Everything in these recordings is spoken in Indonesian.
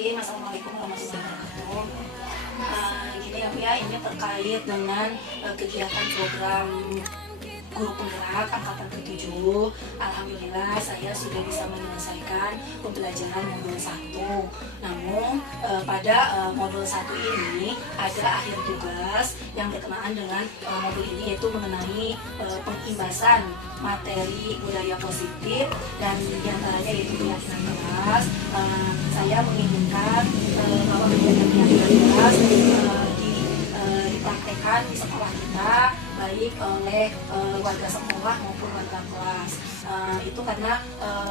Bismillahirrahmanirrahim. Assalamualaikum warahmatullahi wabarakatuh. Gini ya Bu ya, ini terkait dengan kegiatan program guru penggerak angkatan ke-7. Alhamdulillah saya sudah bisa menyelesaikan pembelajaran modul 1. Namun pada modul 1 ini ada akhir tugas yang berkenaan dengan modul ini, yaitu mengenai pengimbasan materi budaya positif dan diantaranya yaitu keyakinan kelas. Saya menginginkan bahwa keyakinan kelas dipraktekkan di sekolah kita, baik oleh warga sekolah maupun warga kelas. Itu karena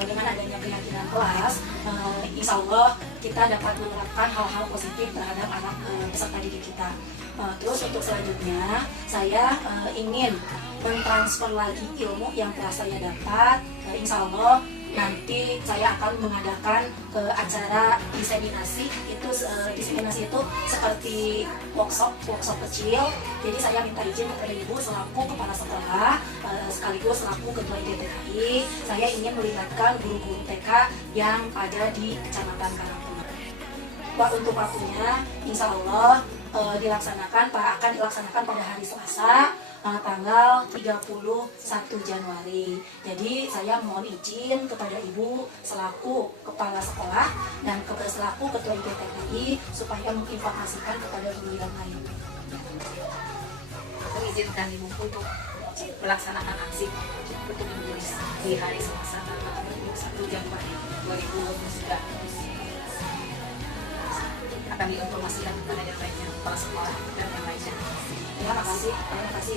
dengan adanya keyakinan kelas, insya Allah kita dapat menerapkan hal-hal positif terhadap anak peserta didik kita. Terus untuk selanjutnya, saya ingin mentransfer lagi ilmu yang telah saya dapat. Insya Allah nanti saya akan mengadakan acara diseminasi. Diseminasi itu seperti workshop kecil. Jadi saya minta izin kepada Ibu selaku kepala sekolah sekaligus selaku ketua IDTKI. Saya ingin melibatkan guru-guru TK yang ada di Kecamatan Karangtengah. Untuk waktunya insya Allah akan dilaksanakan pada hari Selasa tanggal 31 Januari. Jadi saya mohon izin kepada Ibu selaku kepala sekolah dan selaku ketua IPTKI supaya menginformasikan kepada guru yang lain. Mengizinkan Ibu untuk melaksanakan aksi untuk menulis di hari Selasa tanggal 31 Januari 2023. Akan diinformasikan kepada yang lainnya, kepala sekolah dan yang lainnya. Terima kasih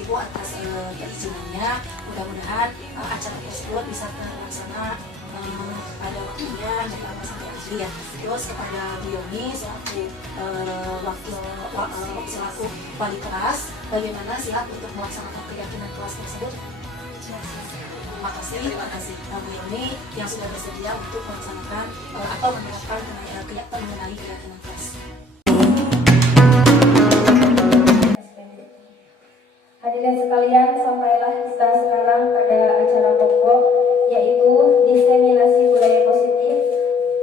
Ibu atas perizinannya. Mudah-mudahan acara tersebut bisa terlaksana pada waktunya dan sampai akhir ya. Terus kepada Bu Yoni selaku selaku wali kelas, bagaimana siap untuk melaksanakan keyakinan kelas tersebut? Terima kasih Bu Yoni yang sudah bersedia untuk melaksanakan atau menerapkan mengenai keyakinan kelas. Hadirin sekalian, sampailah kita sekarang pada acara pokok, yaitu diseminasi budaya positif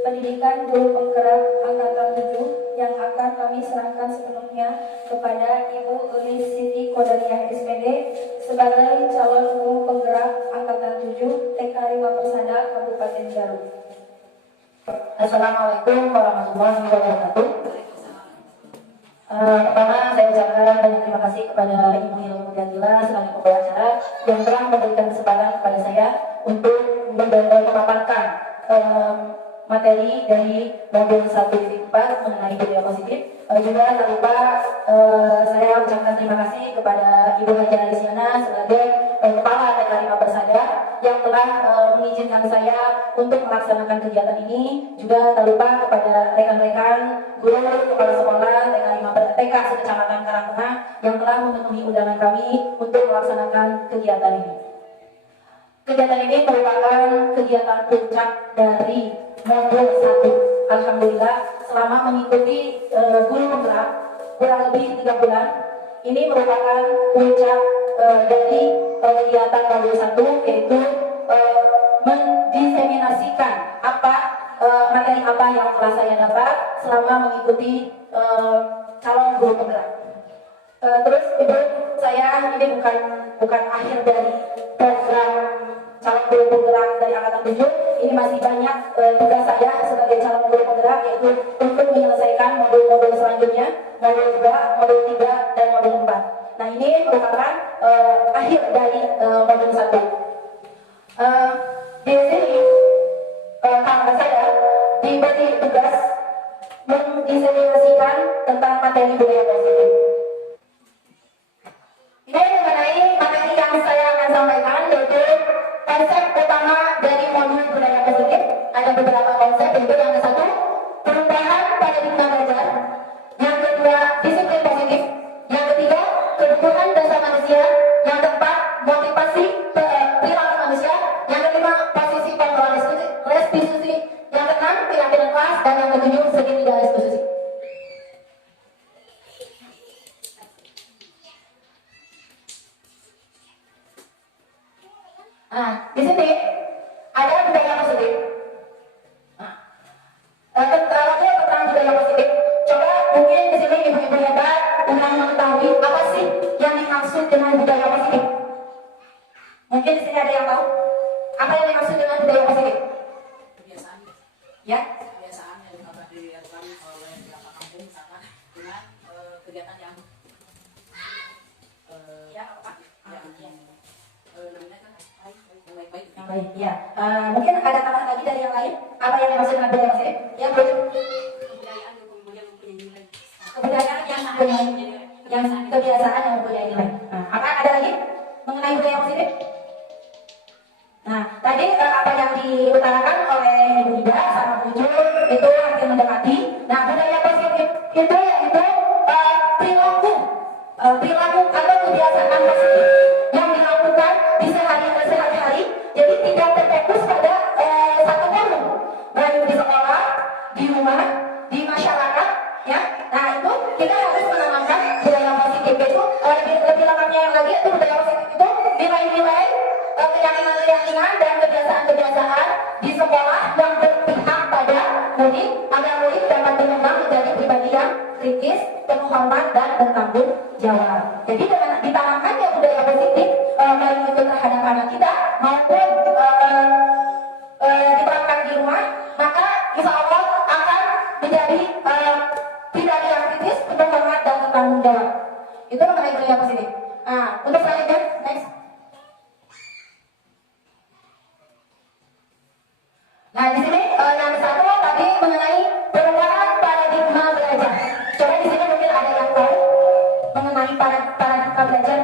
pendidikan guru penggerak angkatan 7 yang akan kami serahkan sepenuhnya kepada Ibu Elis Siti Kodariah SPD sebagai calon guru penggerak angkatan 7 TK 5 Persada Kabupaten Garut. Assalamualaikum warahmatullahi wabarakatuh. Pertama saya ucapkan banyak terima kasih kepada Ibu Hilmi Gandila selaku kepala acara yang telah memberikan kesempatan kepada saya untuk memaparkan materi dari modul 1.4 mengenai budaya positif. Juga tak lupa saya ucapkan terima kasih kepada Ibu Haja Alisyana sebagai kepala TK 5 Persada yang telah mengizinkan saya untuk melaksanakan kegiatan ini. Juga tak lupa kepada rekan-rekan guru kepala sekolah TK Kecamatan Karangtengah yang telah memenuhi undangan kami untuk melaksanakan kegiatan ini. Kegiatan ini merupakan kegiatan puncak dari modul 1. Alhamdulillah selama mengikuti guru penggerak kurang lebih 3 bulan, ini merupakan puncak dari kegiatan modul 1, yaitu mendiseminasikan materi apa yang telah saya dapat selama mengikuti calon guru penggerak. Terus Ibu, saya ini bukan akhir dari program calon guru penggerak dari angkatan 7. Ini masih banyak tugas saya sebagai calon guru penggerak, yaitu untuk menyelesaikan modul-modul selanjutnya, modul 2, modul 3, dan modul 4. Nah, ini merupakan akhir dari modul 1. Di sini kakak saya diberi tugas mendiseminasikan tentang materi budaya positif. Ini mengenai materi yang saya akan sampaikan, yaitu konsep utama dari modul budaya positif. Ada beberapa konsep, yaitu yang ke-1, perubahan paradigma belajar. Yang kedua, disiplin positif. Yang ketiga, kebutuhan dasar manusia. Yang keempat, motivasi perilaku manusia. Yang kelima, posisi kontrol restitusi. Yang keenam, keyakinan kelas. Dan yang ketujuh, segitiga restitusi. Nah, di sini ada budaya positif. Nah, modul pertama budaya dimaksud dengan budaya positif? Mungkin di sini ada yang tahu apa yang dimaksud dengan budaya positif? Kebiasaan, Ya, kebiasaan yang dapat dilakukan oleh pihak kampung misalkan dengan kegiatan yang Ya, apa? yang namanya kan yang baik-baik. yang baik. Ya, mungkin ada tambahan lagi dari yang lain. Apa yang dimaksud dengan budaya positif? Ya, Bu. Kebudayaan yang mempunyai nilai. Kebudayaan yang kebiasaan yang mempunyai nilai. Nah, apa ada lagi mengenai budaya positif? Nah, tadi apa yang diutarakan oleh Ibu Ida sama Bu Jul itu hampir mendekati. Nah, budaya positif itu yaitu perilaku atau kebiasaan positif yang dilakukan di sehari-hari. Jadi tidak terfokus pada satu forum, baik di sekolah, di rumah, di masyarakat, ya. Nah, itu kita harus menanamkan budaya positif itu lebih lengkapnya yang lagi itu budaya positif itu nilai-nilai, keyakinan-keyakinan dan kebiasaan-kebiasaan di sekolah yang berpihak pada murid agar murid dapat berkembang menjadi pribadi yang kritis, penuh hormat dan bertanggung jawab. Jadi dengan ditanamkannya budaya positif baik itu terhadap anak kita maupun diterapkan di rumah, maka insya Allah akan menjadi pribadi yang kritis, penuh hormat dan bertanggung jawab. Itu mengenai budaya positif. Nah, untuk selanjutnya, next. Nah, di sini yang satu tadi mengenai perubahan paradigma belajar. Coba di sini mungkin ada yang tahu mengenai paradigma belajar.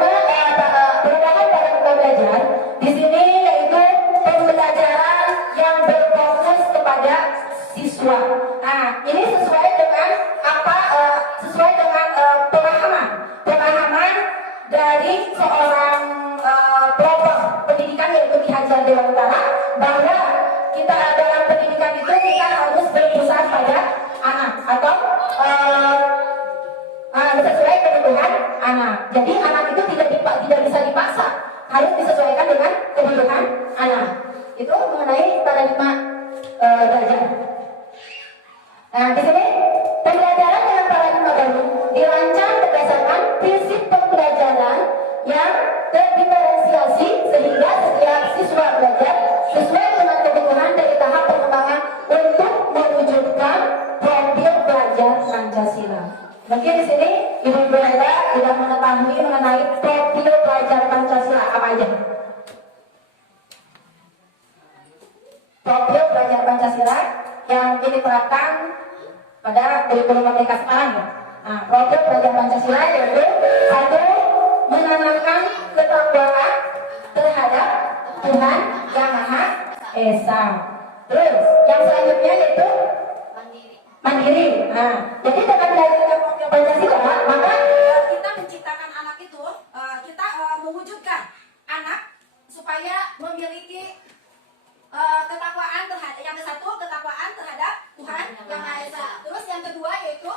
Perubahan paradigma belajar di sini yaitu pembelajaran yang berfokus kepada siswa. Nah, ini sesuai dengan apa? Sesuai dengan pemahaman dari seorang pelopor pendidikan yaitu Ki Hajar Dewantara, bahwa kita dalam pendidikan itu kita harus berpusat pada anak atau sesuai kebutuhan anak. Jadi anak itu tidak bisa dipaksa, harus disesuaikan dengan kebutuhan anak. Itu mengenai paradigma belajar. Nah, di sini pembelajaran dengan paradigma baru dirancang berdasarkan prinsip pembelajaran yang terdiferensiasi sehingga setiap siswa belajar sesuai dengan kebutuhan dari tahap pengembangan untuk mewujudkan profil belajar Pancasila. Mungkin di sini Ibu Hera sudah mengetahui mengenai profil belajar Pancasila apa aja. Profil belajar Pancasila yang diterapkan pada kurikulum Merdeka sekarang ya. Nah, profil belajar Pancasila yaitu satu, menanamkan ketakwaan terhadap Tuhan Yang Maha Esa. Terus yang selanjutnya yaitu mandiri. Nah, jadi dengan belajar profil Pancasila maka Kita menciptakan anak itu, kita mewujudkan anak supaya memiliki ketakwaan terhadap yang satu, ketakwaan terhadap Tuhan Yang Maha Esa. Terus yang kedua yaitu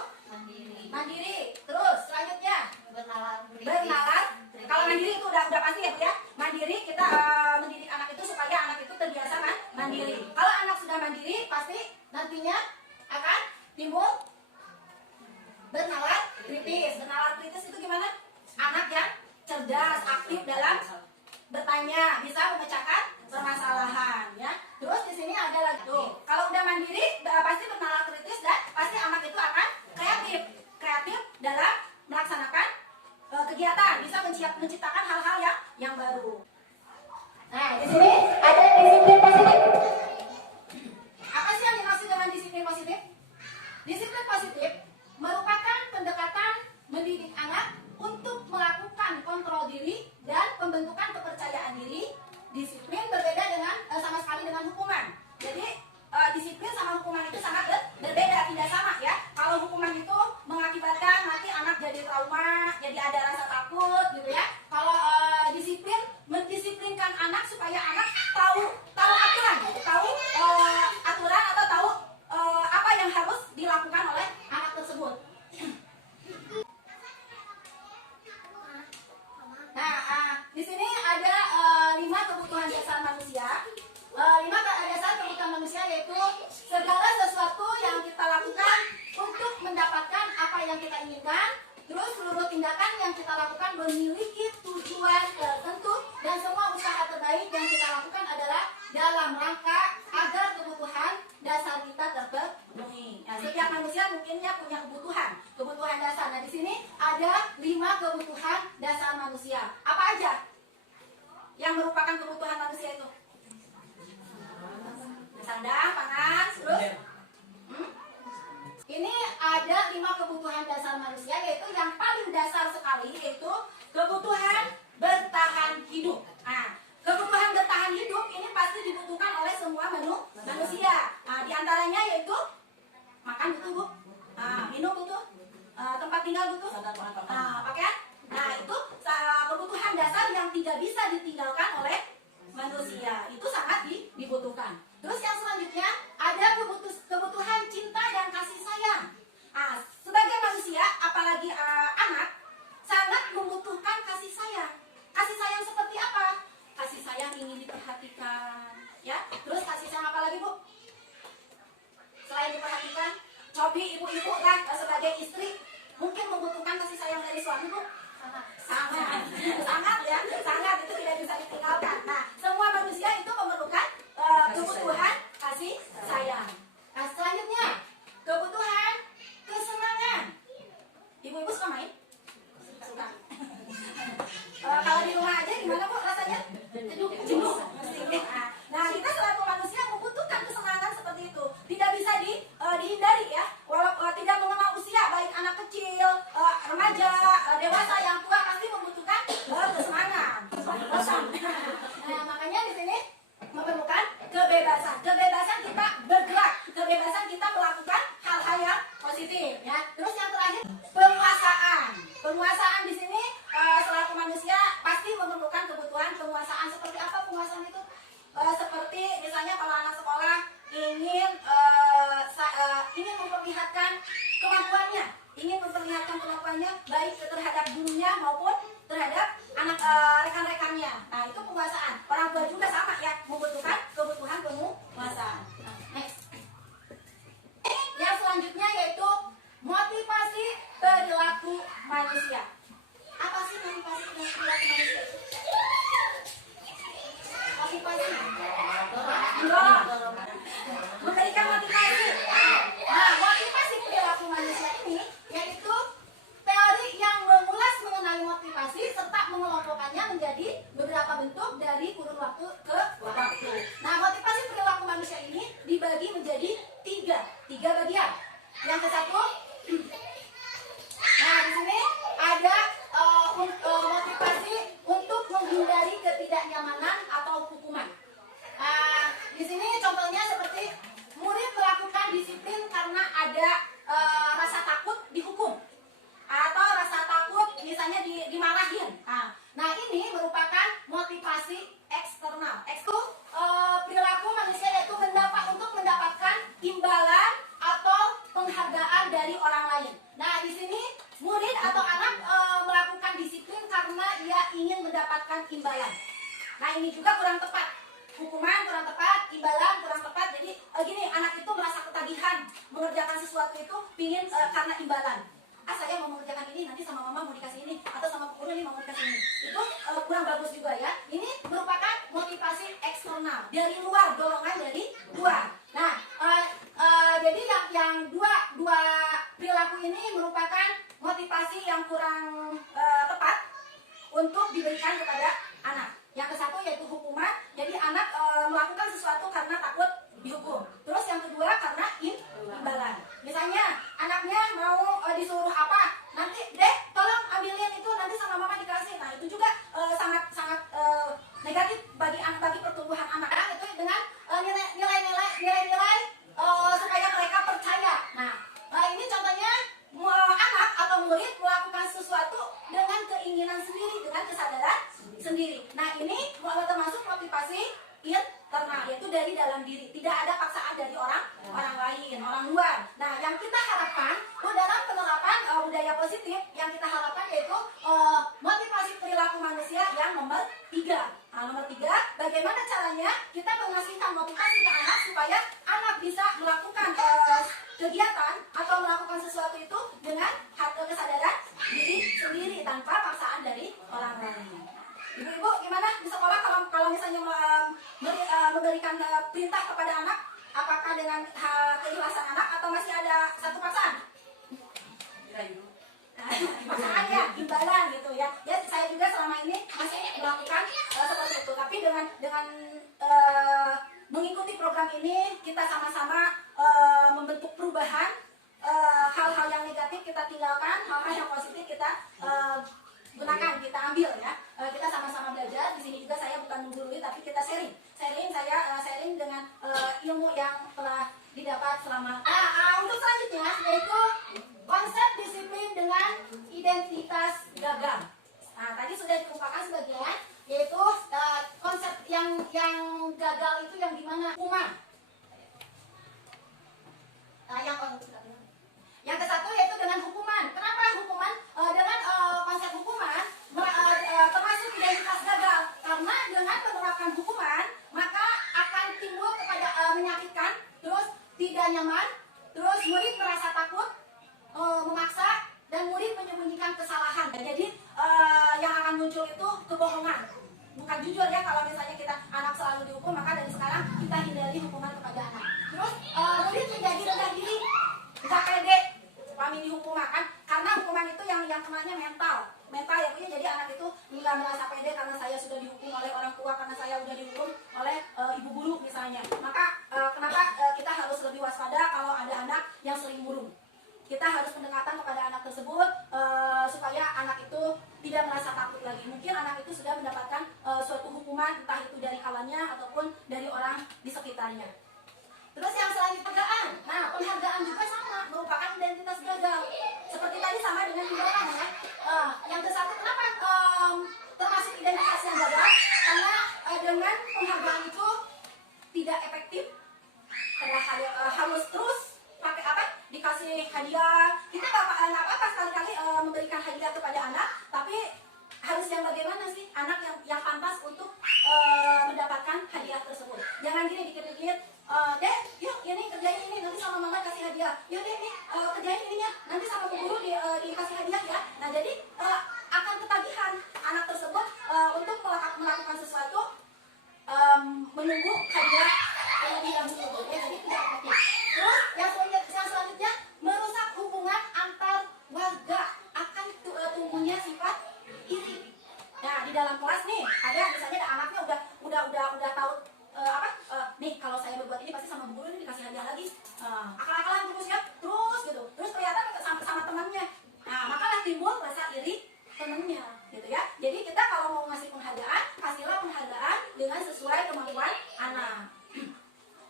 mandiri. Terus selanjutnya bernalar. Kalau mandiri itu udah pasti ya Bu ya. Mandiri kita mendidik anak itu supaya anak itu terbiasa mandiri. Kalau anak sudah mandiri pasti nantinya akan timbul bernalar kritis. Bernalar kritis itu gimana? Anak yang cerdas, aktif dalam bertanya, bisa memecahkan permasalahan ya. Terus di sini ada lagi tuh. Kalau udah mandiri pasti bernalar kritis dan pasti anak itu akan kreatif dalam melaksanakan kegiatan, bisa menciptakan hal-hal yang baru. nah, di sini ada disiplin positif. Apa sih yang dimaksud dengan disiplin positif? Disiplin positif merupakan pendekatan mendidik anak untuk melakukan kontrol diri dan pembentukan kepercayaan diri. Disiplin berbeda dengan sama sekali dengan hukuman. Jadi disiplin sama hukuman itu sangat berbeda, tidak sama ya. Kalau hukuman itu mengakibatkan nanti anak jadi trauma, jadi ada rasa takut gitu ya. Kalau disiplin mendisiplinkan anak supaya anak tahu aturan, tahu aturan atau tahu apa yang harus dilakukan oleh anak tersebut. Nah, di sini ada 5 kebutuhan dasar manusia. 5 dasar kebutuhan manusia yaitu segala sesuatu manusia mungkinnya punya kebutuhan dasar. Nah, di sini ada 5 kebutuhan dasar manusia. Apa aja yang merupakan kebutuhan manusia itu? Sandang, pangan, terus ini ada 5 kebutuhan dasar manusia, yaitu yang paling dasar sekali yaitu kebutuhan bertahan hidup. Nah, kebutuhan bertahan hidup ini pasti dibutuhkan oleh semua manusia. Nah, diantaranya yaitu makan butuh, Bu. Minum butuh, tempat tinggal butuh, pakaian. Nah, itu kebutuhan dasar yang tidak bisa ditinggalkan oleh manusia. Itu sangat dibutuhkan. Terus yang selanjutnya ada kebutuhan cinta dan kasih sayang. Sebagai manusia, apalagi anak, sangat membutuhkan kasih sayang. Kasih sayang seperti apa? Kasih sayang ingin diperhatikan, ya. Terus kasih sayang apa lagi, Bu? Selain diperhatikan, cobi ibu-ibu kan sebagai istri mungkin membutuhkan kasih sayang dari suami, Bu. Sangat ya, sangat, itu tidak bisa ditinggalkan. Nah, semua manusia itu memerlukan kebutuhan kasih sayang. Nah, selanjutnya kebutuhan kesenangan. Ibu-ibu suka main? Suka. Kalau di rumah aja gimana, Bu, rasanya? Jenuh. Nah, kita selaku manusia membutuhkan kesenangan seperti itu. Tidak bisa dihindari ya. Walaupun tidak mengenal usia, baik anak kecil, remaja, dewasa, yang tua pasti membutuhkan kesenangan. Nah, makanya di sini memerlukan kebebasan. Kebebasan kita bergerak, kebebasan kita melakukan hal-hal yang positif ya. Terus yang terakhir penguasaan. Penguasaan di sini selaku manusia pasti memerlukan kebutuhan penguasaan. Seperti apa penguasaan itu? Seperti misalnya kalau anak sekolah ingin memperlihatkan kemampuannya baik terhadap gurunya maupun terhadap anak rekan-rekannya. Nah, itu penguasaan. Orang tua juga sama ya, membutuhkan kebutuhan penguasaan. Nah, next. Yang selanjutnya yaitu motivasi perilaku manusia. Apa sih motivasi perilaku manusia? Motivasi. Memberikan motivasi. Nah, motivasi perilaku manusia ini yaitu teori yang mengulas mengenai motivasi serta mengelompokkannya menjadi beberapa bentuk dari kurun waktu ke waktu. Nah, motivasi perilaku manusia ini dibagi menjadi tiga bagian. Yang ke satu, nah di sini ada motivasi untuk menghindari ketidaknyamanan atau hukuman. Di sini contohnya seperti murid melakukan disiplin karena ada rasa takut dihukum atau rasa takut misalnya dimarahin. Nah, ini merupakan motivasi eksternal. Itu perilaku manusia yaitu untuk mendapatkan imbalan atau penghargaan dari orang lain. Nah, di sini murid atau anak melakukan disiplin karena ia ingin mendapatkan imbalan. Nah, ini juga kurang tepat. Hukuman kurang tepat, imbalan kurang tepat. Jadi gini, anak itu merasa ketagihan mengerjakan sesuatu itu pingin karena imbalan. Saya mau mengerjakan ini, nanti sama mama mau dikasih ini, atau sama guru ini mau dikasih ini. Itu kurang bagus juga ya. Ini merupakan motivasi eksternal dari luar, dorongan dari luar. Nah, jadi yang dua perilaku ini merupakan motivasi yang kurang tepat untuk diberikan kepada anak. Yang ke satu yaitu hukuman, jadi anak melakukan sesuatu karena takut dihukum. Terus yang kedua karena imbalan. Misalnya anaknya mau disuruh apa, nanti deh tolong ambilin itu, nanti sama mama dikasih. Nah, itu juga sangat negatif bagi pertumbuhan anak. Itu dengan nilai-nilai supaya mereka percaya. Nah, ini contohnya anak atau murid melakukan sesuatu dengan keinginan sendiri, dengan kesadaran sendiri. Nah, ini termasuk motivasi internal, yaitu dari dalam diri. Tidak ada paksaan dari orang lain, orang luar. Nah, yang kita harapkan dalam penerapan budaya positif, yang kita harapkan yaitu motivasi perilaku manusia yang nomor 3. Nah, nomor 3, bagaimana caranya kita mengasihkan motivasi ke anak supaya anak bisa melakukan kegiatan atau melakukan sesuatu itu dengan kesadaran diri sendiri tanpa paksaan dari orang lain. Ibu-ibu gimana di sekolah kalau misalnya memberikan perintah kepada anak, apakah dengan keikhlasan anak atau masih ada satu paksaan? Paksaan ya, imbalan gitu ya. Ya saya juga selama ini masih melakukan seperti itu. Tapi dengan mengikuti program ini kita sama-sama membentuk perubahan. Hal-hal yang negatif kita tinggalkan, hal-hal yang positif kita gunakan, kita ambil ya. Kita sama-sama belajar. Di sini juga saya bukan menggurui, tapi kita sharing. Saya sharing dengan ilmu yang telah didapat selama. Untuk selanjutnya yaitu konsep disiplin dengan identitas gagal. Nah, tadi sudah dikemukakan sebagian, yaitu konsep yang gagal itu yang gimana? Hukuman. Nah, yang ke satu yaitu dengan hukuman. Kenapa hukuman? Dengan konsep hukuman termasuk identitas gagal. Karena dengan menerapkan hukuman, maka akan timbul kepada menyakitkan, terus tidak nyaman, terus murid merasa takut, memaksa, dan murid menyembunyikan kesalahan. Jadi yang akan muncul itu kebohongan. Bukan jujur ya, kalau misalnya kita anak selalu dihukum, maka dari sekarang kita hindari hukuman kepada anak. Terus murid menjadi rendah diri, nggak pede, kami dihukum kan? Karena hukuman itu yang kenanya mental ya punya. Jadi anak itu nggak merasa pede karena saya sudah dihukum oleh orang tua, karena saya sudah dihukum oleh ibu guru misalnya. Maka kenapa kita harus lebih waspada kalau ada anak yang sering murung. Kita harus pendekatan kepada anak tersebut supaya anak itu tidak merasa takut lagi. Mungkin anak itu sudah mendapatkan suatu hukuman, entah itu dari kawannya ataupun dari orang di sekitarnya. Terus yang selanjutnya penghargaan. Nah, penghargaan juga sama, merupakan identitas gagal. Seperti tadi sama dengan imbalan ya. Yang ke satu kenapa termasuk identitas yang gagal? Karena dengan penghargaan itu tidak efektif. Karena harus terus pakai apa? Dikasih hadiah. Kita nggak apa-apa sekali-kali memberikan hadiah kepada anak, tapi harus yang bagaimana sih anak yang pantas untuk mendapatkan hadiah tersebut. Jangan gini dikit-dikit, deh, yuk ini kerjain ini, nanti sama mama kasih hadiah. Yuk deh ini kerjain ininya, nanti sama bu guru dikasih hadiah ya. Nah jadi akan ketagihan anak tersebut untuk melakukan sesuatu, menunggu hadiah terlebih dahulu. Ya, jadi tidak efektif. Terus yang selanjutnya merusak hubungan antar warga, akan tumbuhnya sifat iri. Nah di dalam kelas nih ada misalnya ada anaknya udah tahu nih kalau saya berbuat ini pasti sama bu guru ini dikasih hadiah lagi. Akal-akalan terus ya, terus gitu. Terus kelihatan sama temannya. Nah maka timbul rasa iri temannya, gitu ya. Jadi kita kalau mau ngasih penghargaan, kasihlah penghargaan dengan sesuai kemampuan anak.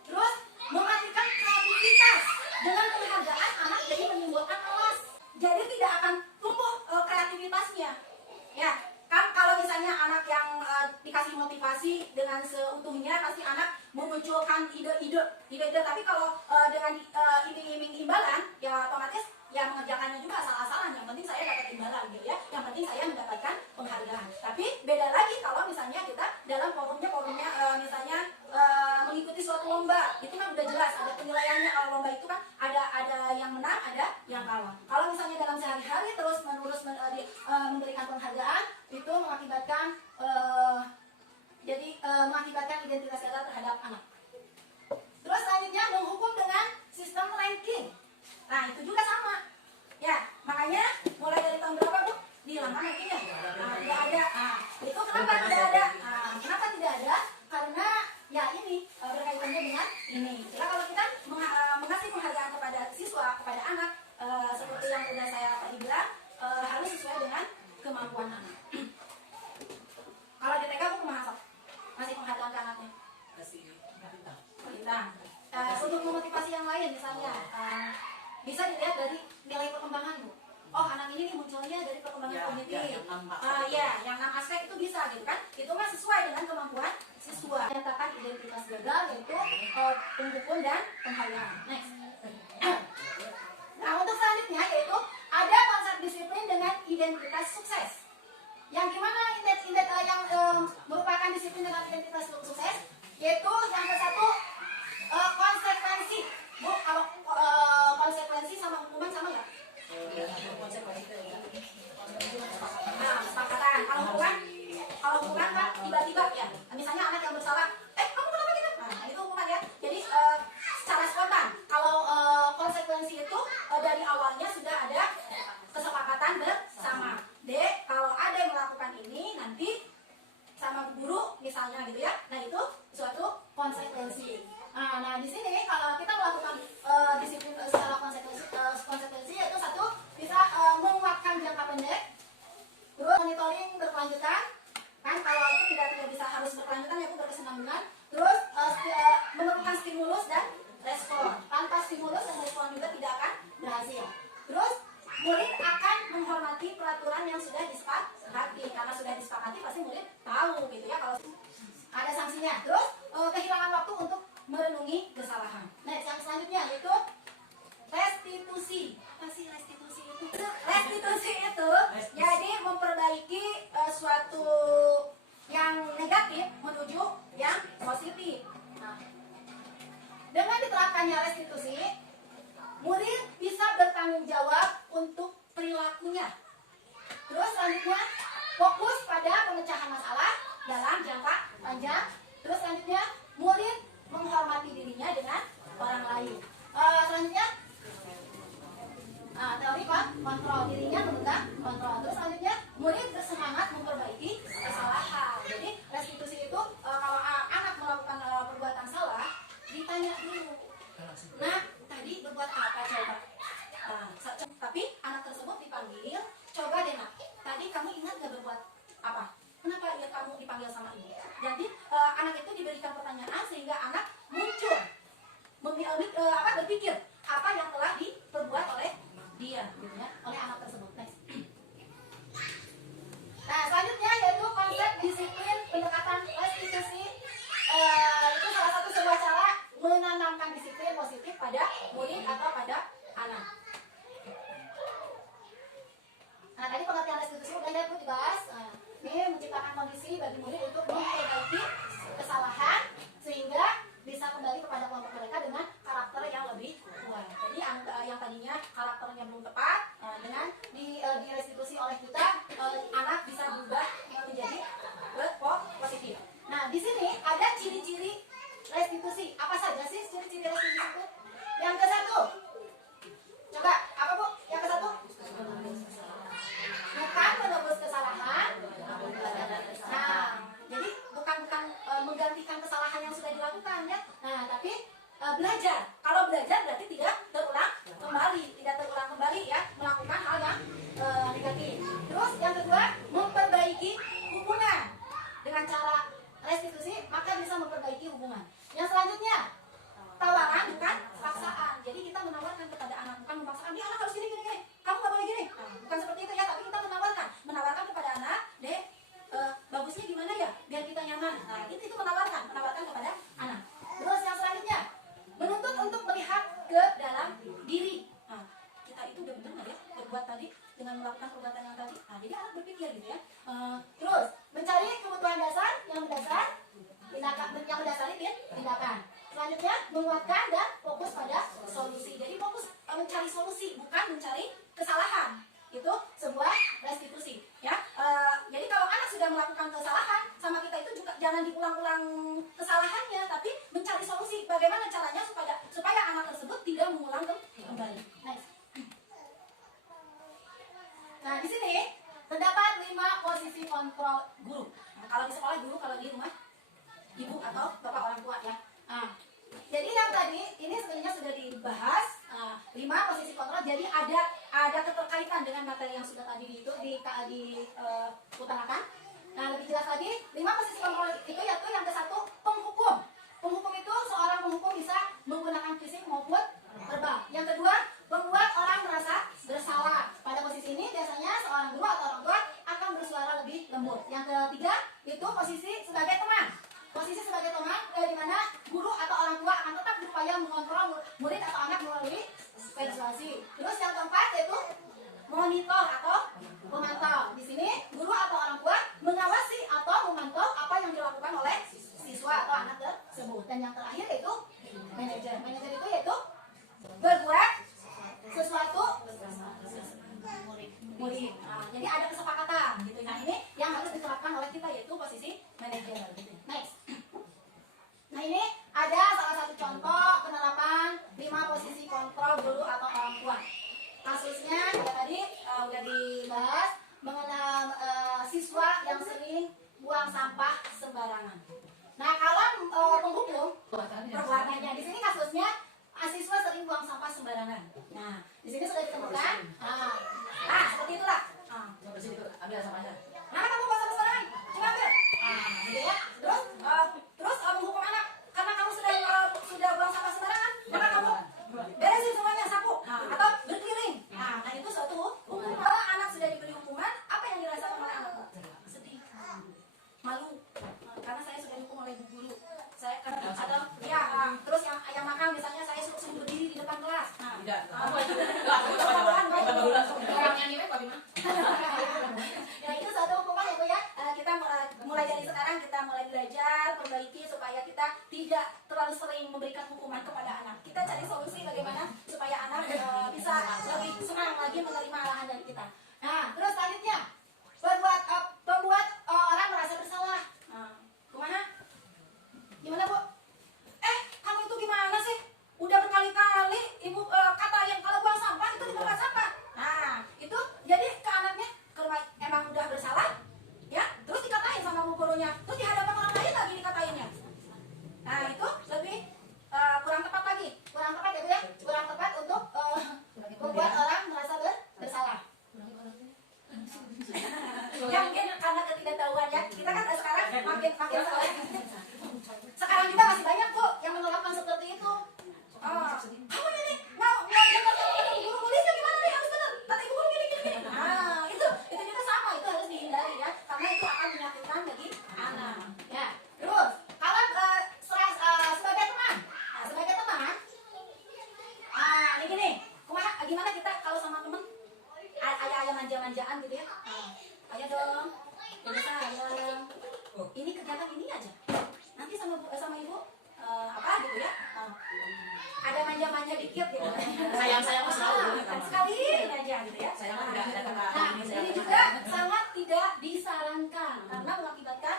Terus mematikan kreativitas. Dengan penghargaan anak jadi menimbulkan malas. Jadi tidak akan tumbuh kreativitasnya. Ya, kan kalau misalnya anak yang dikasih motivasi dengan seutuhnya, pasti anak memunculkan ide-ide. Tapi kalau dengan iming-iming imbalan, ya otomatis ya mengerjakannya juga asal-asalan. Yang penting saya dapat imbalan gitu ya. Yang penting saya mendapatkan penghargaan. Tapi beda lagi kalau misalnya kita dalam forumnya misalnya mengikuti suatu lomba, itu kan udah jelas ada penilaiannya. Kalau lomba itu kan ada yang menang, ada yang kalah. Kalau misalnya dalam sehari-hari terus menerus memberikan penghargaan, itu mengakibatkan mengakibatkan identitas gagal terhadap anak. Terus selanjutnya menghukum dengan sistem ranking. Nah itu juga sama. Ya makanya mulai dari tahun berapa Bu? Dihilangkan rankingnya? Tidak ada. Itu kenapa tidak ada? Kenapa tidak ada? Karena ya ini berkaitannya dengan ini. Jadi kalau kita mengasih penghargaan kepada siswa, kepada anak, seperti yang sudah saya tadi bilang, harus sesuai dengan kemampuan anak. Kalau di TK Bu masuk ngasih penghargaan ke anaknya? Perintah. Untuk memotivasi yang lain misalnya, bisa dilihat dari nilai perkembangan Bu. Oh anak ini nih munculnya dari perkembangan kognitif. Yang 6 aspek itu bisa gitu kan? Itu kan sesuai dengan kemampuan siswa. Nyatakan identitas gagal yaitu penghukum dan penghargaan. Next. Nah untuk selanjutnya yaitu ada konsep disiplin dengan identitas sukses. Yang gimana yang merupakan disiplin dengan identitas sukses? Yaitu yang ke satu konsekuensi. Bu, kalau konsekuensi sama hukuman sama nggak? Nah, kesepakatan. Kalau hukuman kan tiba-tiba ya. Misalnya anak yang bersalah, kamu kenapa gitu? Nah, itu hukuman ya. Jadi awalnya sudah ada kesepakatan bersama. D, kalau ada yang melakukan ini nanti sama guru misalnya gitu ya. Nah, itu suatu konsekuensi. Nah di sini kalau kita melakukan disiplin secara konsekuensi yaitu satu bisa menguatkan jangka pendek, terus monitoring berkelanjutan, kan kalau itu tidak bisa harus berkelanjutan yaitu berkesinambungan, terus memerlukan stimulus dan respon. Tanpa stimulus dan respon juga tidak akan berhasil. Terus murid akan menghormati peraturan yang sudah disepakati, karena sudah disepakati pasti murid tahu gitu ya kalau ada sanksinya. Terus kehilangan waktu untuk merenungi kesalahan. Nah, yang selanjutnya yaitu restitusi. Apa sih restitusi itu? Restitusi itu jadi memperbaiki suatu yang negatif menuju yang positif. Nah, dengan diterapkannya restitusi, murid bisa bertanggung jawab untuk perilakunya. Terus selanjutnya fokus pada pemecahan masalah dalam jangka panjang. Terus selanjutnya murid menghormati dirinya dengan orang lain. Selanjutnya teori kontrol dirinya memegang kontrol. Terus selanjutnya murid bersemangat memperbaiki kesalahan. Jadi restitusi itu kalau anak melakukan perbuatan salah ditanya dulu. Nah, tadi berbuat apa coba? Tapi anak tersebut dipanggil, coba deh nak, tadi kamu ingat gak berbuat apa? Kenapa ya kamu dipanggil sama ibu? Jadi anak itu diberikan pertanyaan sehingga anak muncul berpikir apa yang telah diperbuat oleh dia, gitu ya, oleh anak tersebut. Next. Nah, selanjutnya yaitu konsep disiplin pendekatan restitusi. Itu salah satu sebuah cara menanamkan disiplin positif pada murid atau pada anak. Nah, tadi pengertian restitusi udah ya Bu dibahas. Ini menciptakan kondisi bagi murid untuk memperbaiki kesalahan sehingga bisa kembali kepada kelompok mereka dengan karakter yang lebih kuat. Jadi yang tadinya karakternya belum tepat, dengan direstitusi oleh kita, anak bisa berubah menjadi positif. Nah, di sini ada ciri-ciri restitusi. Apa saja sih ciri-ciri restitusi itu? Yang ke satu, coba apa Bu? Yang ke satu, bukan menebus kesalahan. Nah, jadi bukan menggantikan kesalahan yang sudah dilakukan ya. Nah, tapi belajar. Kalau belajar berarti tidak terulang kembali ya melakukan hal yang negatif. Terus yang kedua, memperbaiki hubungan. Dengan cara restitusi maka bisa memperbaiki hubungan. Yang selanjutnya, tawaran bukan paksaan. Jadi kita menawarkan kepada anak, bukan memaksakan dia anak harus gini, kamu nggak boleh gini. Bukan seperti itu ya, tapi kita menawarkan kepada anak, deh bagusnya gimana ya biar kita nyaman. Nah, itu menawarkan kepada anak. Terus yang selanjutnya, menuntut untuk melihat ke dalam diri. Nah, kita itu udah benar nggak ya berbuat tadi dengan melakukan perbuatan yang tadi. Nah, jadi anak berpikir gitu ya. Terus mencari kebutuhan dasar yang mendasari tindakan. Selanjutnya menguatkan dan fokus pada solusi. Jadi fokus mencari solusi, bukan mencari kesalahan. Itu sebuah restitusi ya. Jadi kalau anak sudah melakukan kesalahan sama kita itu juga jangan diulang-ulang kesalahannya, tapi mencari solusi bagaimana caranya supaya anak tersebut tidak mengulang kembali. Next. Nah, di sini terdapat 5 posisi kontrol guru. Nah, kalau di sekolah guru, kalau di rumah ibu atau bapak orang tua ya. Nah, jadi yang tadi ini sebenarnya sudah dibahas 5 posisi kontrol. Jadi ada keterkaitan dengan materi yang sudah tadi diutarakan. Nah, lebih jelas lagi 5 posisi kontrol itu yaitu yang ke-1 penghukum. Penghukum itu seorang penghukum bisa menggunakan fisik maupun verbal. Yang kedua, membuat orang merasa bersalah. Pada posisi ini biasanya seorang guru atau orang tua akan bersuara lebih lembut. Yang ketiga, itu posisi sebagai teman. Posisi sebagai teman di mana guru atau orang tua akan tetap berupaya mengontrol murid atau anak melalui persuasi. Terus yang keempat yaitu monitor atau memantau. Di sini guru atau orang tua mengawasi atau memantau apa yang dilakukan oleh siswa atau anak tersebut. Dan yang terakhir yaitu manajer. Manajer itu yaitu berbuat sesuatu murid. Nah, jadi ada kesepakatan gitu. Nah, ini yang harus diterapkan oleh kita yaitu posisi manajer. Next. Nah, ini ada salah satu contoh penerapan 5 posisi kontrol guru atau orang tua. kan? Seperti itulah. Ambil samanya. Mana kamu bahasa sembarangan? Coba ambil. Gitu ya. Terus menghukum anak karena kamu sudah buang sampah sembarangan, maka kamu beresin semuanya, sapu atau berkeliling. Nah itu suatu hukum. Kalau anak sudah diberi hukuman, apa yang dirasakan oleh anak? Sedih, malu, karena saya sudah dihukum oleh bu guru. Saya atau ya terus yang nakal misalnya saya suruh berdiri di depan kelas. Tidak. Ya itu satu hukuman ya Bu ya. Kita mulai dari sekarang kita mulai belajar, perbaiki supaya kita tidak terlalu sering memberikan hukuman kepada anak. Kita cari solusi bagaimana supaya anak bisa lebih senang lagi menerima arahan dari kita. Nah, terus selanjutnya membuat orang merasa bersalah. Kemana? Gimana Bu? Kamu itu gimana sih? Udah berkali-kali Ibu katain kalau buang sampah itu di tempat sampah. Nah, itu jadi ke anaknya kalau emang udah bersalah, ya, terus dikatain sama bu gurunya, terus di hadapan orang lain lagi dikatainnya. Nah, itu lebih kurang tepat lagi. Kurang tepat ya Bu ya? Kurang tepat untuk membuat orang merasa bersalah. Ya mungkin karena ketidaktahuan ya. Kita kan sekarang makin salah. Sekarang juga masih banyak Bu yang menerapkan seperti itu. Kamu ini mau dengar guru polisi gimana nih, harus benar kata ibu guru gini. Nah itu juga sama, itu harus dihindari ya, karena itu akan menyakitkan bagi anak ya. Terus kalau sebagai teman, ini gini, gimana kita kalau sama temen ayah manja-manjaan gitu ya. Ayo dong, udah sayang, ini kegiatan ini aja, nanti sama ibu apa gitu ya. Ada manja-manja dikit gitu. Sayang selalu. Sekali aja gitu ya. Saya mah tidak ada kata. Ini juga sangat tidak disarankan karena mengakibatkan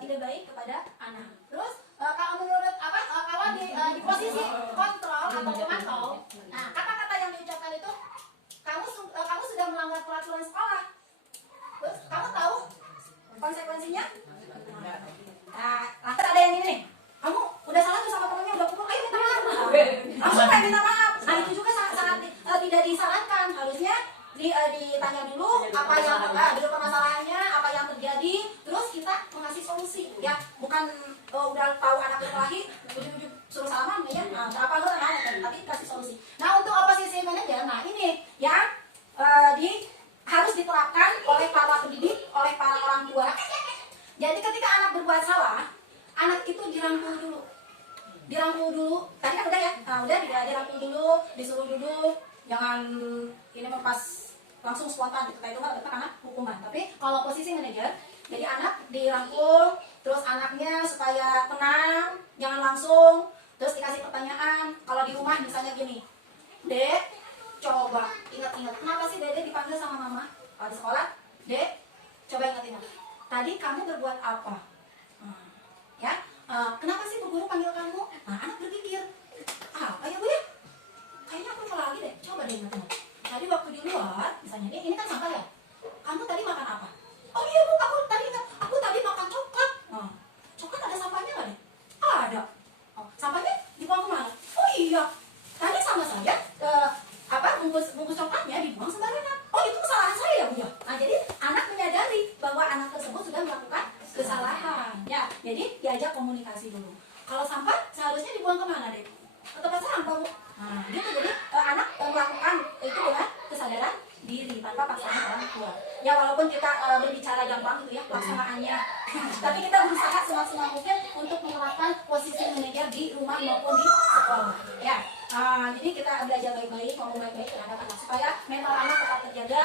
tidak baik kepada anak. Terus kalau menurut kalau di posisi kontrol atau pemantau, nah kata-kata yang diucapkan itu kamu sudah melanggar peraturan sekolah. Terus kamu tahu konsekuensinya? Nah, lantas ada yang ini nih. Kamu udah salah tuh sama temennya, udah pukul, ayo minta maaf. Langsung kayak minta maaf. Nah itu juga sangat tidak disarankan. Harusnya ditanya dulu apa yang dulu permasalahannya, apa yang terjadi, terus kita mengasih solusi. Ya, bukan udah tahu anak berkelahi, ujung-ujung suruh salaman, ya. Apa lu tapi kasih solusi. Nah untuk oposisi manajer, nah ini yang harus diterapkan oleh para pendidik, oleh para orang tua. Jadi ketika anak berbuat salah, anak itu dirangkul dulu. Tadi kan udah ya, udah dirangkul dulu, disuruh duduk, jangan ini pas langsung spontan gitu. Kayak itu kan karena hukuman. Tapi kalau posisi manajer, jadi anak dirangkul, terus anaknya supaya tenang, jangan langsung, terus dikasih pertanyaan. Kalau di rumah misalnya gini, Dek, coba ingat-ingat, kenapa sih Dede dipanggil sama mama? Kalau di sekolah, Dek, coba ingat-ingat, tadi kamu berbuat apa? Ya, kenapa sih bu guru panggil kamu? Nah, anak berpikir, apa ya Bu ya? Kayaknya aku lupa lagi deh, coba deh ingat-ingat. Tadi waktu di luar, misalnya ini kan sampah ya, kamu tadi makan apa? Oh iya Bu, aku tadi makan coklat. Coklat ada sampahnya nggak deh? Ada. Sampahnya dibuang kemana? Oh iya, tadi sama saya bungkus coklatnya dibuang sembarangan. Oh itu kesalahan saya ya Bu ya. Nah jadi anak menyadari bahwa anak tersebut sudah melakukan kesalahan. Ya, jadi diajak komunikasi dulu. Kalau sampah seharusnya dibuang kemana deh? Ke tempat sampah Bu. Nah gitu, jadi anak melakukan itu dengan kesadaran diri tanpa paksaan orang tua. Ya walaupun kita berbicara gampang gitu ya pelaksanaannya, tapi kita berusaha semaksimal mungkin untuk menerapkan posisi manajer di rumah maupun di sekolah. Ya. Jadi kita belajar baik-baik, ngomong baik-baik terhadap anak supaya mental anak tetap terjaga,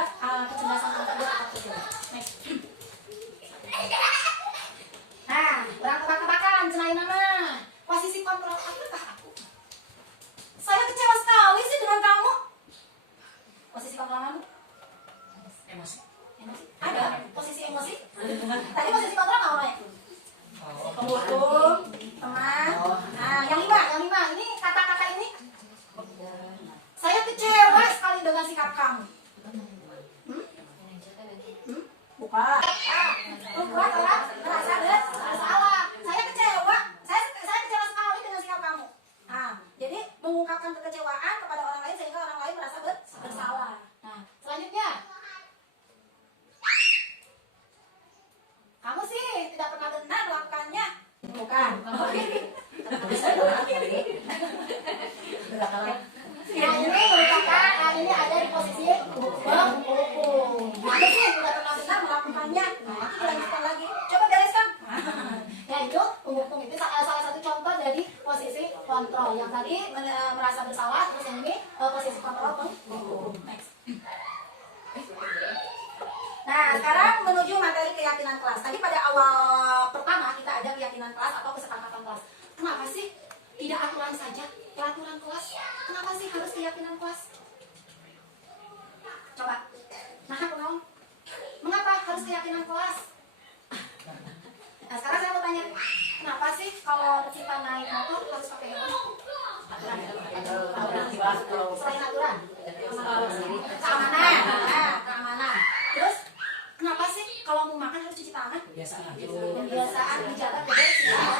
kecerdasan anak juga tetap terjaga. Next. Nah, orang tebak-tebakan, cenain nama. Posisi kontrol apakah aku? Saya kecewa sekali sih dengan kamu. Posisi kontrol kamu? Emosi. Ada posisi emosi? Tadi posisi kontrol kamu ya? Pemukul, teman. Nah, yang lima. Ini kata-kata ini. Saya kecewa sekali dengan sikap kamu. Bukan. Bukan orang merasa bersalah. Saya kecewa. Saya kecewa sekali dengan sikap kamu. Jadi mengungkapkan kekecewaan kepada orang lain sehingga orang lain merasa bersalah. yang tadi merasa bersalah, terus yang ini posisi kontrol next. Nah, sekarang menuju materi keyakinan kelas. Tadi pada awal pertama kita ada keyakinan kelas atau kesepakatan kelas. Kenapa sih tidak aturan saja, peraturan kelas? Kenapa sih harus keyakinan kelas? Coba. Nah, pengawan. Mengapa harus keyakinan kelas? Nah, sekarang saya mau tanya, kenapa sih kalau kita naik motor harus pakai helm? Selain aturan, keamanan. Nah, keamanan. Terus kenapa sih kalau mau makan harus cuci tangan? Kebiasaan dijaga kebersihan.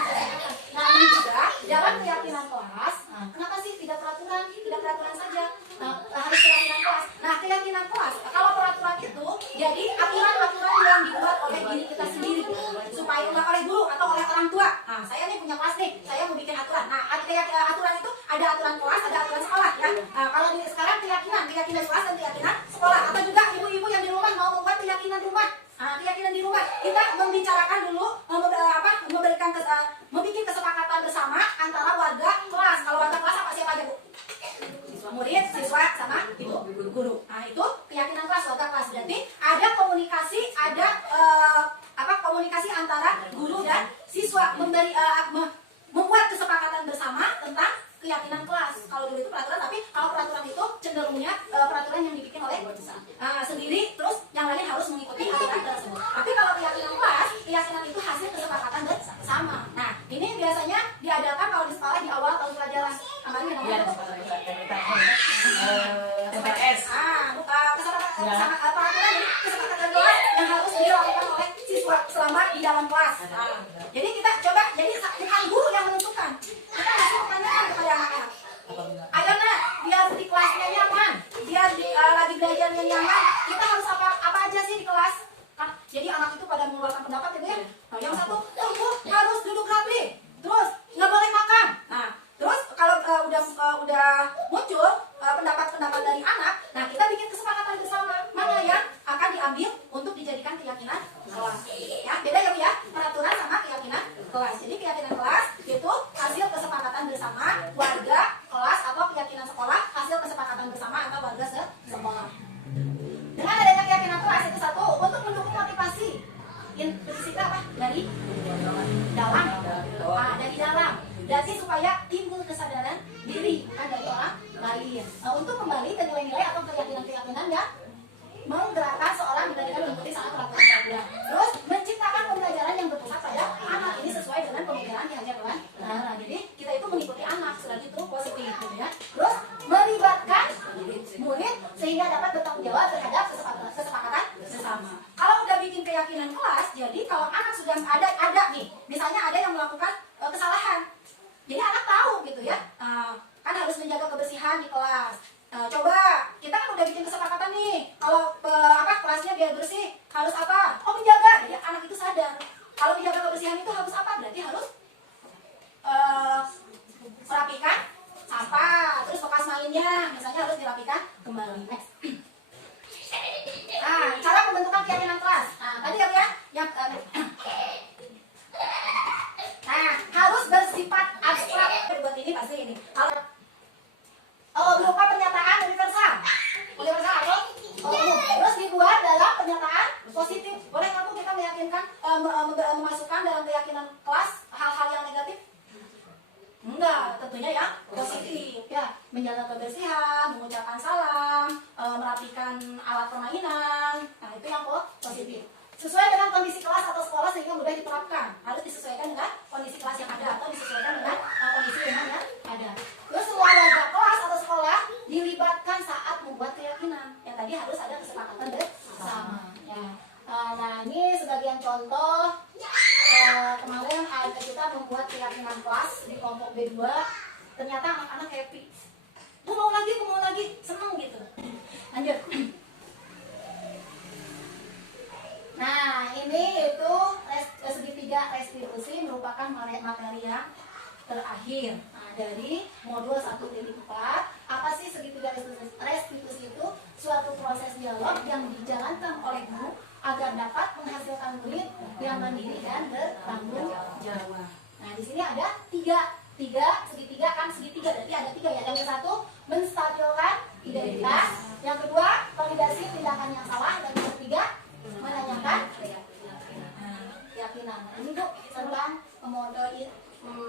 Nah, ini juga dalam keyakinan kelas. Kenapa sih tidak peraturan? Tidak peraturan saja. Harus keyakinan kelas. Nah, keyakinan kelas. Kalau peraturan itu jadi aturan-aturan yang dibuat oleh diri kita sendiri supaya nggak oleh guru atau oleh orang tua. Nah, saya nih punya kelas nih, saya mau bikin aturan. Nah, aturan itu ada aturan kelas, ada aturan sekolah ya. Kalau sekarang keyakinan kelas dan keyakinan sekolah, atau juga ibu-ibu yang di rumah mau membuat keyakinan rumah. Keyakinan di rumah kita membicarakan dulu, membuat kesepakatan bersama antara warga kelas. Kalau warga kelas apa siapa aja bu? Murid, siswa, sama itu guru. Nah, itu keyakinan kelas, warga kelas. Berarti ada komunikasi, ada komunikasi antara guru dan siswa membuat kesepakatan bersama tentang keyakinan kelas. Kalau dulu itu peraturan, tapi kalau peraturan itu cenderungnya peraturan yang dibikin oleh sendiri, terus yang lain harus mengikuti aturan tersebut. Tapi kalau keyakinan kelas, keyakinan itu hasil kesepakatan bersama. Nah, ini biasanya diadakan kalau di sekolah di awal tahun pelajaran. Kemarin namanya MPS. Peraturan jadi kesepakatan kelas yang harus dilakukan oleh siswa selama di dalam kelas. Jadi kita coba, jadi bukan guru yang menentukan. Kita masih pertanyakan kepada anak-anak. Ayo nak, biar di kelasnya nyaman, biar lagi belajarnya nyaman, kita harus apa aja sih di kelas? Jadi anak itu pada mengeluarkan pendapat gitu ya. Nah, yang satu, tunggu harus duduk rapi, terus nggak boleh makan. Nah, terus kalau udah muncul pendapat-pendapat dari anak, nah kita bikin kesepakatan bersama mana yang akan diambil untuk dijadikan keyakinan kelas. Ya, beda ya Bu ya, peraturan sama keyakinan kelas. Jadi keyakinan kelas itu hasil kesepakatan bersama warga kelas, atau keyakinan sekolah hasil kesepakatan bersama antara warga sekolah. Dengan adanya keyakinan kelas itu satu, untuk mendukung motivasi. Prinsipnya apa? Dari dalam. Dari dalam. Jadi supaya timbul kesadaran diri, bukan dari orang lain. Untuk kembali ke nilai-nilai atau keyakinan-keyakinan yang menggerakkan seorang dibandingkan mengikuti saat peraturan. Terus menciptakan pembelajaran yang berpusat pada anak, ini sesuai dengan pembelajaran diajarkan. Nah, jadi kita itu mengikuti anak, selagi itu positif, gitu ya. Terus melibatkan murid sehingga dapat bertanggung jawab terhadap kesepakatan bersama. Kalau udah bikin keyakinan kelas, jadi kalau anak sudah ada nih, misalnya ada yang melakukan kesalahan, jadi anak tahu gitu ya, kan harus menjaga kebersihan di kelas. Coba kita kan udah bikin kesepakatan nih, kalau kelasnya biar bersih harus apa? Oh, menjaga. Jadi anak itu sadar kalau menjaga kebersihan itu harus apa? Berarti harus merapikan sampah, terus bekas mainnya misalnya harus dirapikan kembali. Next. Nah, cara pembentukan keyakinan kelas. Nah, tadi ya yang harus bersifat abstrak. Buat ini pasti ini. Berupa pernyataan universal. Universal atau umum. Terus dibuat dalam pernyataan positif. Boleh nggak kita meyakinkan memasukkan dalam keyakinan kelas hal-hal yang negatif? Enggak, tentunya yang positif ya. Menjaga kebersihan, mengucapkan salam, merapikan alat permainan. Nah, itu yang positif. Sesuai dengan kondisi kelas atau sekolah sehingga mudah diterapkan. Harus disesuaikan dengan kondisi kelas yang ada atau disesuaikan dengan kondisi rumah yang ada. Terus semua warga kelas atau sekolah dilibatkan saat membuat keyakinan. Yang tadi harus ada kesepakatan bersama. Ya. Nah, ini sebagian contoh. Kemarin kita membuat keyakinan kelas di kelompok B2. Ternyata anak-anak happy. Gue mau lagi, seneng gitu. Lanjut. Nah, ini itu segitiga restitusi merupakan materi yang terakhir. Nah, dari modul 1.4, apa sih segitiga restitusi itu? Suatu proses dialog yang dijalankan oleh guru agar dapat menghasilkan murid yang mandiri dan bertanggung jawab. Nah, di sini ada tiga segitiga kan, segitiga Yang ke satu, menstabilkan identitas. Yang kedua, validasi tindakan yang salah. Dan yang ketiga, menanyakan keyakinan. Ini Bu tentang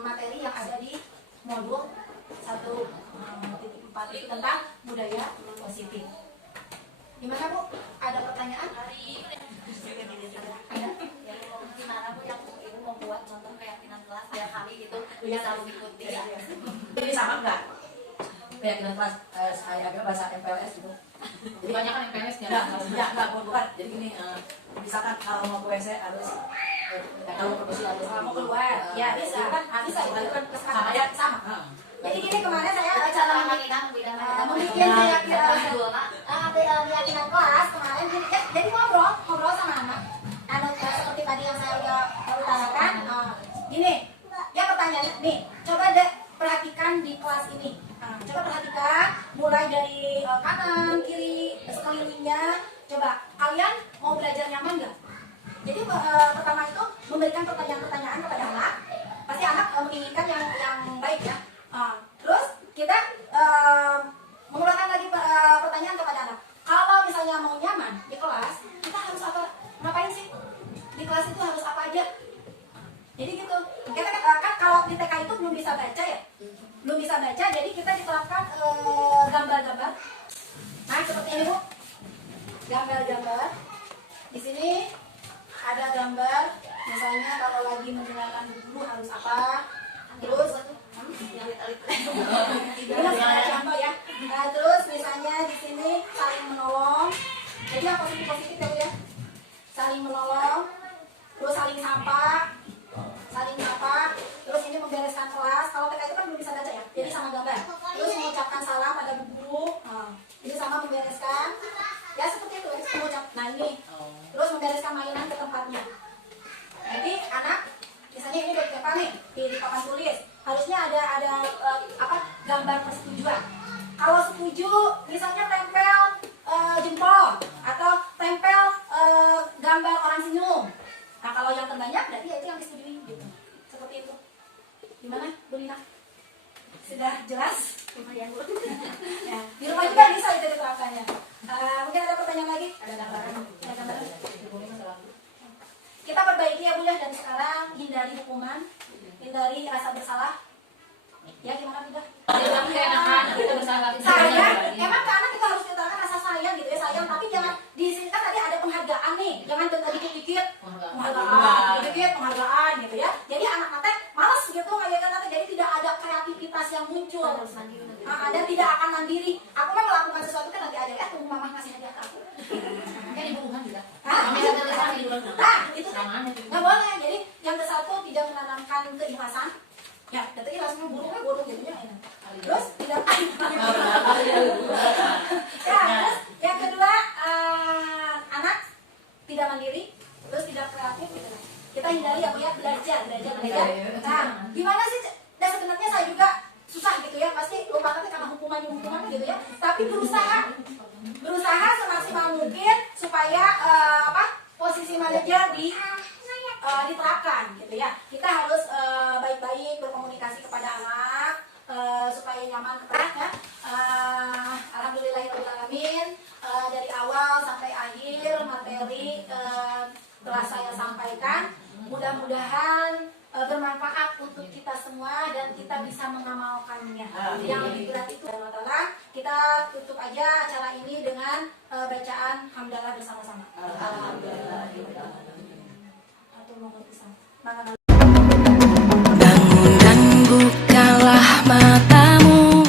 materi yang ada di modul 1.4 itu tentang budaya positif. Gimana Bu? Ada pertanyaan? Ada? Gimana Bu yang Ibu membuat contoh keyakinan kelas tiap kali gitu bisa mengikuti? Jadi sama enggak? Keyakinan kelas saya bahasa MPLS gitu. Jadi banyak kan MPLS nya. Enggak, bukan. Jadi gini, misalkan kalau mau ke WC harus kalau Mau keluar, ya bisa kan? Bisa itu kan sama ya sama. Jadi gini, kemarin saya Cara acara keyakinan beda membuat keyakinan kelas kemarin. Jadi ngobrol sama anak. Seperti tadi yang saya udah utarakan. Gini, ya pertanyaan nih, coba deh perhatikan di kelas ini. Coba perhatikan mulai dari kanan, kiri, sekelilingnya. Coba kalian mau belajar nyaman nggak? Jadi pertama itu memberikan pertanyaan-pertanyaan kepada anak. Pasti anak menginginkan yang baik ya. Terus kita mengeluarkan lagi pertanyaan kepada anak. Kalau misalnya mau nyaman di kelas, kita harus apa? Ngapain sih? Di kelas itu harus apa aja? Jadi gitu. Kita kan kalau di TK itu belum bisa baca ya. Belum bisa baca, jadi kita diterapkan gambar-gambar. Nah, seperti ini Bu. Gambar-gambar. Di sini ada gambar, misalnya kalau lagi mendengarkan guru harus apa. Terus contoh ya. Terus misalnya di sini saling menolong. Jadi yang positif-positif ya Bu ya. Saling menolong, terus saling sapa, terus ini membereskan kelas. Kalau TK itu kan belum bisa baca ya, jadi sama gambar. Terus mengucapkan salam pada guru, ini sama membereskan. Ya seperti itu, mengucap. Nah ini, terus membereskan mainan ke tempatnya. Jadi anak, misalnya ini udah apa nih di papan tulis, harusnya ada gambar persetujuan. Kalau setuju, misalnya tempel jempol atau tempel gambar orang senyum. Nah kalau yang terbanyak berarti ya itu yang disetujui gitu. Seperti itu. Gimana Bu Lina? Sudah jelas? Lumayan Bu. Ya, di rumah juga bisa itu diterapkannya. Mungkin ada pertanyaan lagi? Ada gambaran? Ada gambaran? Kita perbaiki ya Bu ya, dan sekarang hindari hukuman, hindari rasa bersalah. Ya gimana tidak? Emang kita bersalah. Sayang, emang ke anak kita harus diutarakan rasa sayang gitu ya, sayang. Tapi jangan di sini kan tadi ada penghargaan nih, jangan dikit-dikit penghargaan gitu ya. Jadi anak nanti malas gitu ngajakin nanti, jadi tidak ada kreativitas yang muncul. Dan tidak akan mandiri. Aku mah melakukan sesuatu kan nanti aja ya, tunggu mama kasih hadiah ke aku. Kan ibu bukan juga. Nah, itu nggak boleh. Jadi yang ke satu tidak menanamkan keikhlasan. Ya, tapi langsung burung jadinya enak. Terus tidak ya, terus yang kedua anak tidak mandiri, terus tidak kreatif gitu. Kita hindari apa ya, belajar. Nah, gimana sih? Dan sebenarnya saya juga susah gitu ya, pasti lupa tapi karena hukuman gitu ya. Tapi berusaha semaksimal mungkin supaya posisi manajer diterapkan gitu ya. Kita harus baik-baik berkomunikasi kepada anak supaya nyaman kepada alhamdulillahirobbilalamin. Dari awal sampai akhir materi telah saya sampaikan, mudah-mudahan bermanfaat untuk kita semua dan kita bisa mengamalkannya. Yang lebih berat itu adalah kita tutup aja acara ini dengan bacaan hamdalah bersama-sama. Alhamdulillah. Bangun dan bukalah matamu.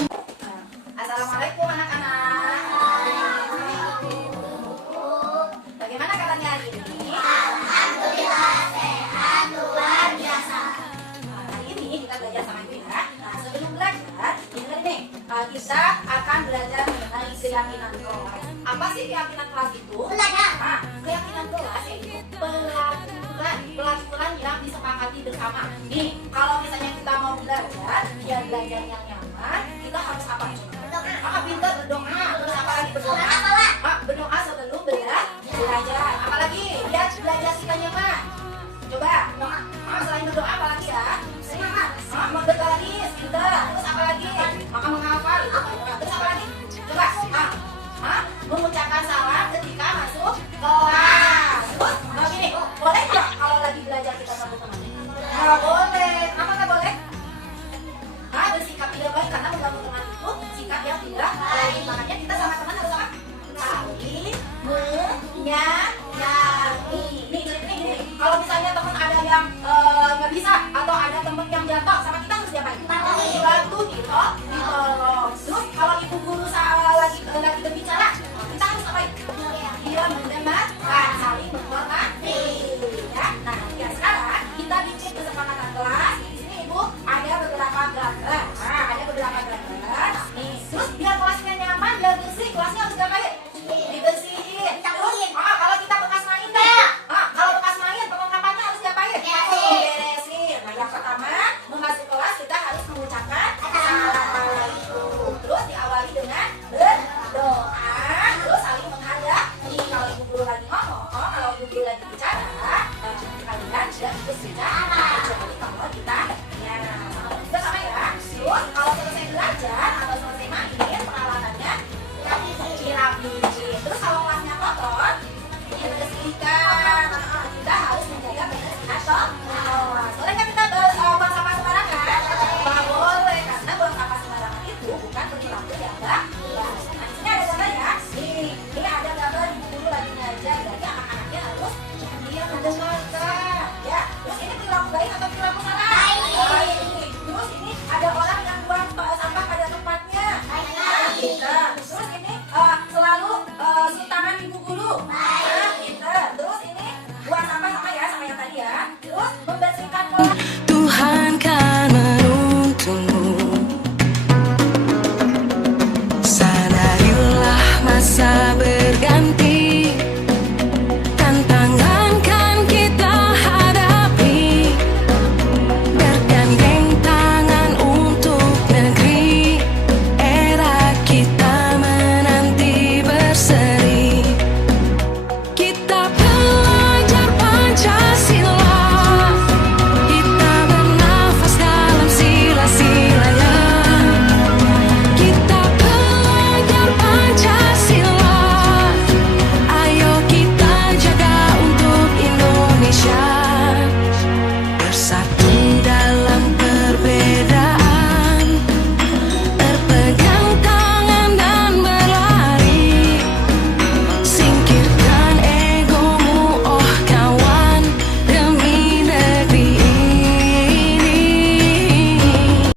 Assalamualaikum anak-anak. Bagaimana kabarnya hari ini? Alhamdulillah sehat luar biasa. Hari ini kita belajar sama Ibu ya. Nah, sebelum belajar, dengar nih, kita akan belajar mengenai keyakinan kelas. Apa sih keyakinan kelas itu? Nah, keyakinan kelas yaitu pelaturan yang disepakati bersama. Nih, kalau misalnya kita mau belajar, biar belajar yang nyaman, kita harus apa? Maka pintar berdoa, terus apa lagi berdoa? Berdoa sebelum belajar. Apalagi biar belajar kita nyaman. Coba, selain berdoa apa lagi ya? Berbaris, pintar. Terus apa lagi? Maka menghafal kalau ibu